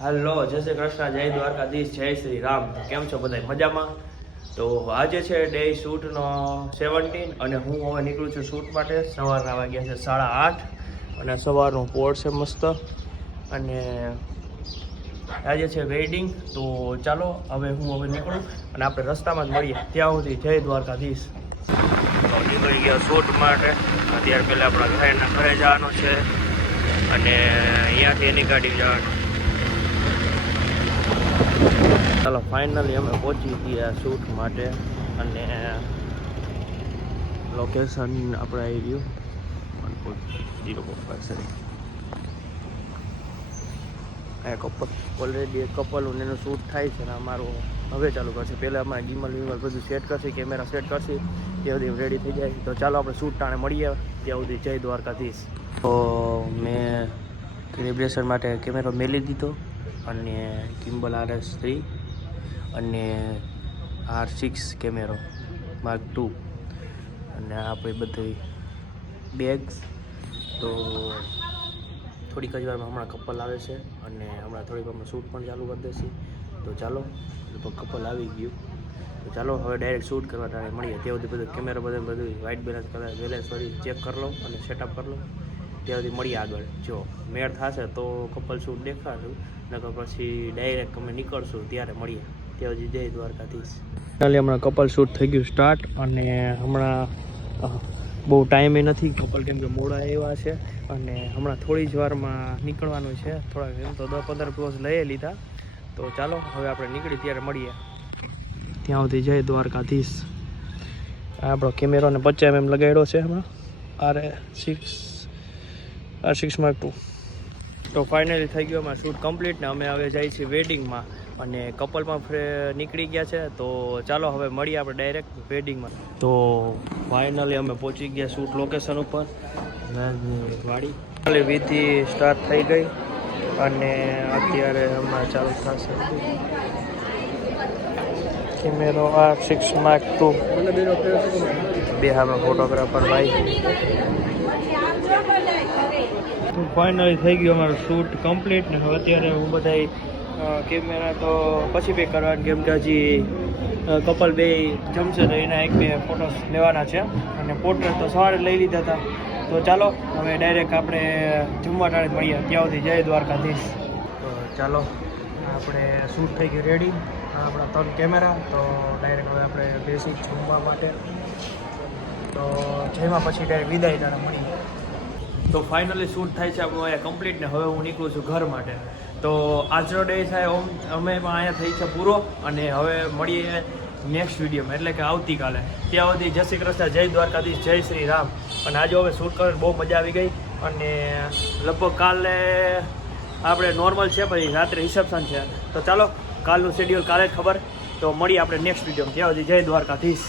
હાલો, જય શ્રી કૃષ્ણ, જય દ્વારકાધીશ, જય શ્રી રામ. કેમ છો બધા? મજામાં? તો આજે છે ડે શૂટનો 17 અને હું હવે નીકળું છું શૂટ માટે. સવારના વાગ્યા છે 8:30 અને સવારનું પોળ છે મસ્ત. અને આજે છે વેડિંગ. તો ચાલો હવે હું નીકળું અને આપણે રસ્તામાં જ મળીએ. ત્યાં સુધી જય દ્વારકાધીશ. નીકળી ગયા શૂટ માટે. અત્યારે પહેલાં આપણા ફ્રેન્ડના ઘરે જવાનું છે અને અહીંયાથી એની ગાડી જવાનું. ચાલો ફાઇનલી અમે પહોંચી ગયા શૂટ માટે અને લોકેશન આપણે આવી ગયું 1.0 એક ઓલરેડી એક કપલ એનું શૂટ થાય છે ને અમારું હવે ચાલુ કરશે. પહેલાં અમારે ગીમલ વીમલ બધું સેટ કરશે, કેમેરા સેટ કરશે, ત્યાં સુધી રેડી થઈ જાય. તો ચાલો આપણે શૂટ ટાણે મળીએ. ત્યાં સુધી જય દ્વારકાધીશ. તો મેં સેલિબ્રેશન માટે કેમેરો મેલી દીધો અને કિમ્બલ RS3 અને R6 કેમેરો Mark II અને આપણી બધી બેગ્સ. તો થોડીક જ વારમાં હમણાં કપલ આવે છે અને હમણાં થોડીક વારમાં શૂટ પણ ચાલુ કરી દેશે. તો ચાલો, કપલ આવી ગયું. તો ચાલો હવે ડાયરેક્ટ શૂટ કરવા ટાણે મળીએ. ત્યાં સુધી બધું કેમેરા બધું વ્હાઇટ બેલેન્સ ફરી ચેક કરી લો અને સેટઅપ કરી લો. ત્યાં સુધી મળીએ આગળ. જો મેળ થશે તો કપલ શૂટ દેખાડશું, નકર પછી ડાયરેક્ટ અમે નીકળશું ત્યારે મળીએ. ત્યાં સુધી જય દ્વારકાધીશ. ચાલે હમણાં કપલ શૂટ થઈ ગયું સ્ટાર્ટ અને હમણાં બહુ ટાઈમે નથી કપલ, કેમ કે મોડા એવા છે અને હમણાં થોડી જ વારમાં નીકળવાનું છે. થોડાક એમ તો 10-15 પોઝ લઈ લીધા. તો ચાલો હવે આપણે નીકળી ત્યારે મળીએ. ત્યાં સુધી જય દ્વારકાધીશ. આપણો કેમેરાને 50 mm લગાડ્યો છે હમણાં R6 Mark II. તો ફાઇનલી થઈ ગયો અમારું શૂટ કમ્પ્લીટ ને અમે હવે જઈએ છીએ વેડિંગમાં અને કપલ પણ નીકળી ગયા છે. તો ચાલો હવે મળીએ આપણે ડાયરેક્ટ વેડિંગમાં. તો ફાઇનલી અમે પહોંચી ગયા શૂટ લોકેશન ઉપર વાડી. વિધિ સ્ટાર્ટ થઈ ગઈ અને અત્યારે હમણાં ચાલુ થશે કેમેરો R6 Mark II. બે હામાં ફોટોગ્રાફર ભાઈ. તો ફાઇનલી થઈ ગયું અમારું શૂટ કમ્પ્લીટ ને હવે અત્યારે હું બધા કેમેરા તો પછી પે કરવાનું, કેમ કે હજી કપલ બે જમશે તો એના 1-2 ફોટોસ લેવાના છે અને પોર્ટ્રેટ તો સવારે લઈ લીધા હતા. તો ચાલો હવે ડાયરેક્ટ આપણે જમવા ટાણે મળીએ. ત્યાં સુધી જય દ્વારકાધીશ. તો ચાલો આપણે શૂટ થઈ ગયું રેડી. આપણા 3 કેમેરા. તો ડાયરેક્ટ હવે આપણે બેસી જમવા માટે. તો જમ્યા પછી ડાયરેક્ટ વિદાય ટાણે મળીએ. તો ફાઇનલી શૂટ થાય છે આપણું અહીંયા કમ્પ્લીટ ને હવે હું નીકળું છું ઘર માટે. તો આજનો ડે થાય અમે પણ અહીંયા થઈ છે પૂરો અને હવે મળીએ નેક્સ્ટ વિડીયોમાં, એટલે કે આવતીકાલે. ત્યાં સુધી જય શ્રી કૃષ્ણ, જય દ્વારકાધીશ, જય શ્રી રામ. અને આજે હવે શૂટ કરવાની બહુ મજા આવી ગઈ અને લગભગ કાલે આપણે નોર્મલ છે, પછી રાત્રે રિસેપ્શન છે. તો ચાલો કાલનું શેડ્યુલ કાલે જ ખબર. તો મળીએ આપણે નેક્સ્ટ વિડીયોમાં. ત્યાં સુધી જય દ્વારકાધીશ.